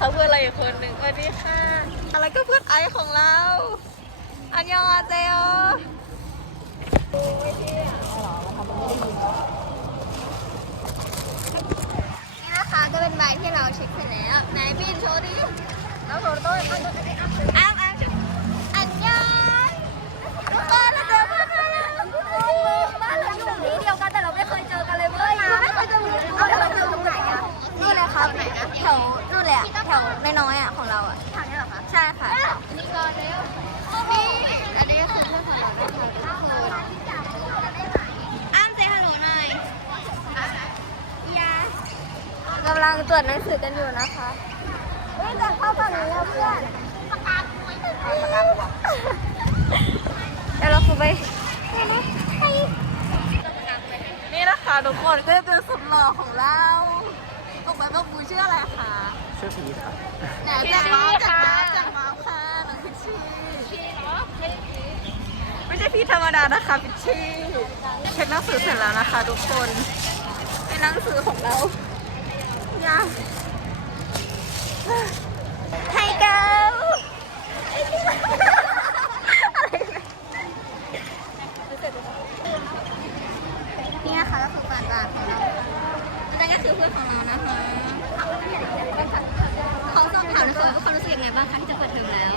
เขาเพื่อนอะไรอีกคนหนึ่งสวัสดีค่ะ อะไรก็เพื่อนไอซ์ของเรา อันยองอาเซโอนี่นะคะก็เป็นใบที่เราเช็คเสร็จแล้วไหนบินโชว์ดิแล้วโชว์ต้นอ้าวอ้าวอันยองทุกคนเราเจอเพื่อนมาแล้วบ้านเราอยู่ที่เดียวกันแต่เราไม่เคยเจอกันเลยเว้ยไม่เคยเจอกันเอาเราเจอตรงไหนอะนู่เลยครับไหนนะแถวนู่นเลย อะแถวน้อยๆอะของเราอะทางนี้เหรอคะใช่ค่ะนี่ก่อนเร็วนี่อันนี้คือเพื่อนของเรานะคะทุกคนอ้ามเซฮัลโหลหน่อยยากำลังตรวจหนังสือกันอยู่นะคะเฮ้ยจะเข้าฝั่งนี้แล้วเพื่อนเดี๋ยวเราคุยไปนี่นะคะทุกคนก็จะเป็นสุดหล่อของเราตกไปว่าบูชื่ออะไรคะ ชื่อพีทครับแหนจากม้าจากม้าจากม้าค่ะน้องพิชชี่ไม่ใช่พี่ธรรมดานะคะพิชชี่เช็คหนังสือเสร็จแล้วนะคะทุกคนเป็นหนังสือของเรายังไฮเกิลนี่นะคะก็คือปานบานของเราอันนั้นก็คือเพื่อนของเรานะคะเขาสอบ ถามนะคะว่าเขารู้สึกยังไงบ้างคะที่จะเปิดเทอมแล้ว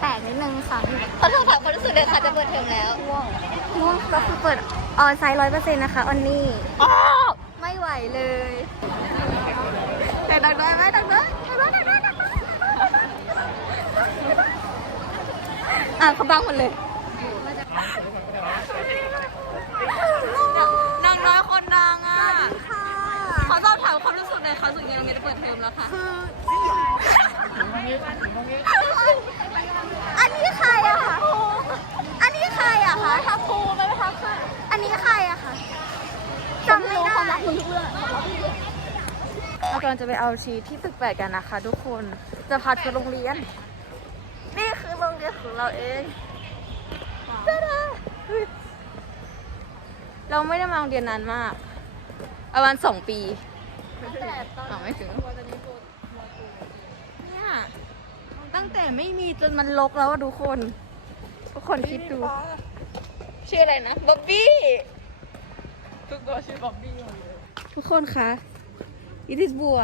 แปลกนิดนึงค่ะเขาสอบถามความรู้สึกเลยค่ะจะเปิดเทอมแล้วง่วงก็คือเปิดออนไซต์ร้อยเปอร์เซ็นต์นะคะออนนี่ไม่ไหวเลยแต่ดังน้อยไหมดังน้อยดังน้อยดังน้อยดังน้อยอะเขาบังหมดเลยนางน้อยคนดังอะขอสอบถามความรู้สึกหน่อยค่ะรู้สึกยังไงเราจะเปิดเทอมแล้วค่ะอั นนี้ใครอะคะอันนี้ใครอะคะทักครูไม่ทักค่ะ อันนี้ใครอะคะจำไม่ได้ความรักคุณทุกเรื่องเรากำลังจะไปเอาชีที่ตึกแปดกันนะคะ ทุกคน จะพาทัวร์โรงเรียน นี่คือโรงเรียนของเราเองตาดาเฮ้ยเราไม่ได้มาโรงเรียนนานมากประมาณสองปีอ๋อนไม่ถึงเนี่ย ตั้งแต่ไม่มีจนมันลกแล้วอะทุกคนทุกคนคิดดู ชื่ออะไรนะบ๊อบบี้ทุกตัวชื่อบ๊อบบี้หมดเลยทุกคนคะอีทิสบัว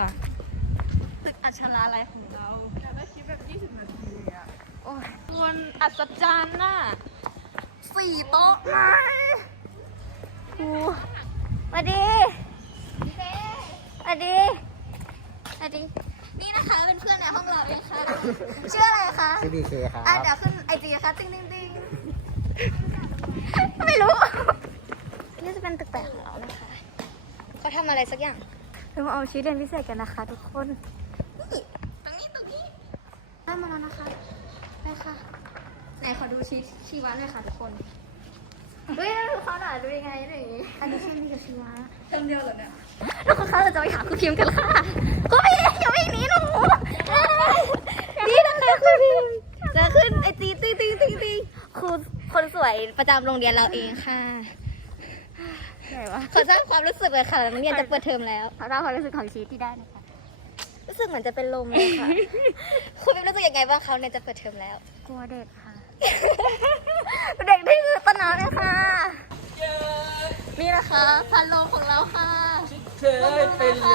ตึกอัชราลัยของเราอยากได้คลิปแบบ 20 นาทีเลยอะโอ้ยมันอัศจรรย์น่ะสี่โต๊ะไหมโอ้สวัสดีสวัสดีสวัสดี นี่นะคะเป็นเพื่อนในห้องเราเองค่ะชื่ออะไรคะชื่อบีเคครับอะเดี๋ยวขึ้นไอจีค่ะติ๊งติ๊งติ๊งไม่รู้ นี่จะเป็นตึกแปลกของเรานะคะเขาทำอะไรสักอย่างเรามาเอาชีทเรียนพิเศษกันนะคะ ทุกคนนี่ตรงนี้ตรงนี้ได้มาแล้วนะคะไปค่ะไหนขอดูชีชีวะหน่อยค่ะทุกคนเฮ้ยดูเขาหน่อยดูยังไงดูอย่างนี้อันนี้ชื่อมีกับชีวะเทอมเดียวเหรอเนี่ยทุกคนคะเราจะไปหาครูพิมพ์กันค่ะครูพิมพ์ อย่าวิ่งหนีหนูนี่นะคะครูพิมพ์จะขึ้นไอจีติ๊งติ๊งติ๊งติ๊งครูคนสวยประจำโรงเรียนเราเองค่ะไหนวะขอสร้างความรู้สึกเลยค่ะนักเรียนจะเปิดเทอมแล้วขอสร้างความรู้สึกของชีทที่ได้นะคะ รู้สึกเหมือนจะเป็นลมเลยค่ะครูพิมรู้สึกยังไงบ้างเขาเนี่ยจะเปิดเทอมแล้ว กลัวเด็กค่ะ เด็กที่คือต้นน้ำเลยค่ะนี่นะคะพันโลงของเราค่ะ เธอไปเล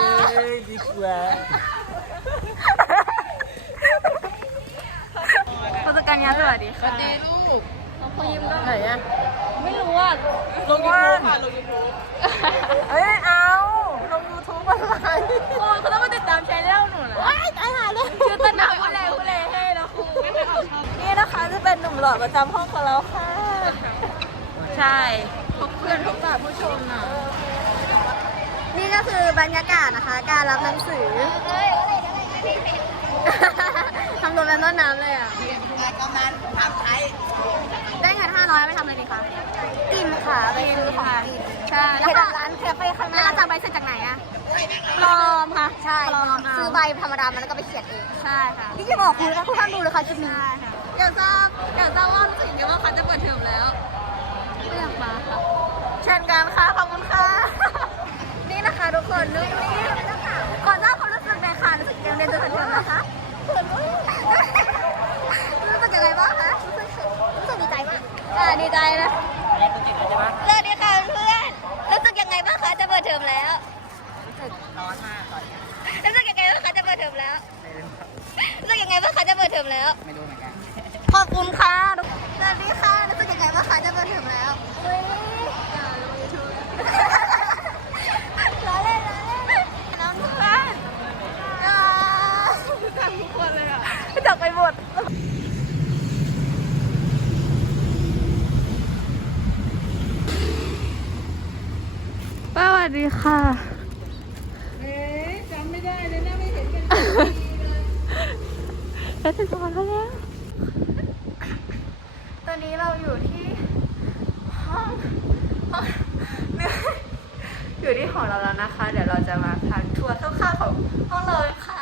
ยดีกว่า ผู้จัดการงานสวัสดีค่ะดีลูกเขายิ้มด้วยไหนอะไม่รู้อะลงยูทูบค่ะลงยูทูบเอ้ยเอาลงยูทูบอะไรโอ้ยเขาต้องมาติดตามชแนลหนูนะว้ายตายหาเลยคือต้นน้ำคุเลคุเลให้นะครูนี่นะคะจะเป็นหนุ่มหล่อประจำห้องของเราค่ะ ใช่พบเพื่อนพบปะผู้ชมน่ะนี่ก็คือบรรยากาศนะคะ การรับหนังสือทำตัวเป็นต้นน้ำเลยอะ กำนันทำใช้ได้เงินห้าร้อยไปทำอะไรดีคะกินค่ะไปซื้อของกินใช่แล้วก็ร้านคาเฟ่ข้างหน้าแล้วเราจะไปเสร็จจากไหนอะปลอมค่ะใช่ปลอมซื้อใบธรรมดามาแล้วก็ไปเขียนเอง ใช่ค่ะ นี่จะบอกคุณนะคุณท่านดูเลยค่ะจะมีอยากทราบ ดีใจนะเรียนโปเล้ใช่ไหมสวัสดีค่ะเพื่อนรู้สึกยังไงบ้างคะจะเปิดเทอมแล้วรู้สึกร้อนมากตอนนี้รู้สึกยังไงบ้างคะจะเปิดเทอมแล้วรู้สึกยังไงบ้างคะจะเปิดเทอมแล้ว ไม่รู้เหมือนกันขอบคุณค่ะ วัสดีค่ะเอ๊ะจำไม่ได้เลยนะไม่เห็นกันแล้วถึงก่อนแล้ว ตอนนี้เราอยู่ที่ห้องห้องอยู่ที่หอเราแล้วนะคะ เดี๋ยวเราจะมาพาทัวร์คร่าวๆของห้องเราค่ะ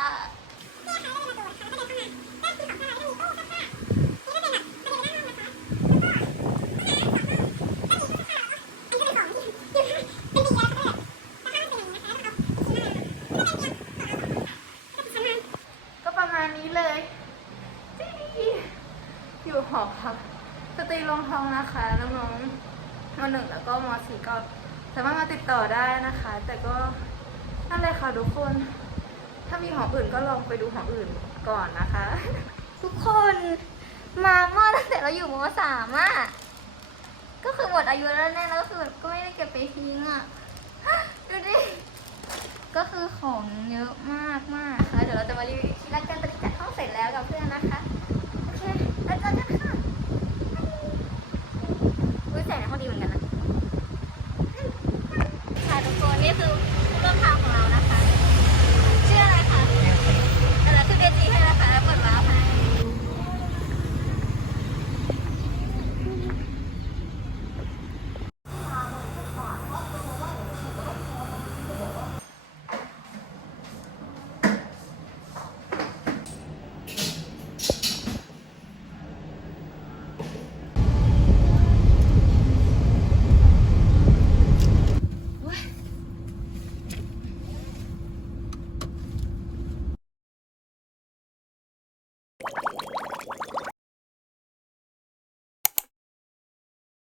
ก็ประมาณนี้เลยจิ๊ดอยู่หอพักสตรีร องทองนะคะน้องๆมหนึ่งแล้วก็มสี่ก็สามารถมาติดต่อได้นะคะ แต่ก็นั่นเลยค่ะทุกคน ถ้ามีหออื่นก็ลองไปดูหออื่นก่อนนะคะ ทุกคนมาเมื่อตั้งแต่เราอยู่มสามอะก็คือหมดอายุแล้วแน่แล้วก็คือก็ไม่ได้เก็บไปทิ้งอะดูดิก็คือของเยอะมากมากค่ะเดี๋ยวเราจะมารีวิวทีละกันตอนนี้จัดห้องเสร็จแล้วกับเพื่อนนะคะโอเคแล้วเจอกันค่ะอุ้ยแสงในห้องดีเหมือนกันนะ ค่ะทุกค นนี่คือ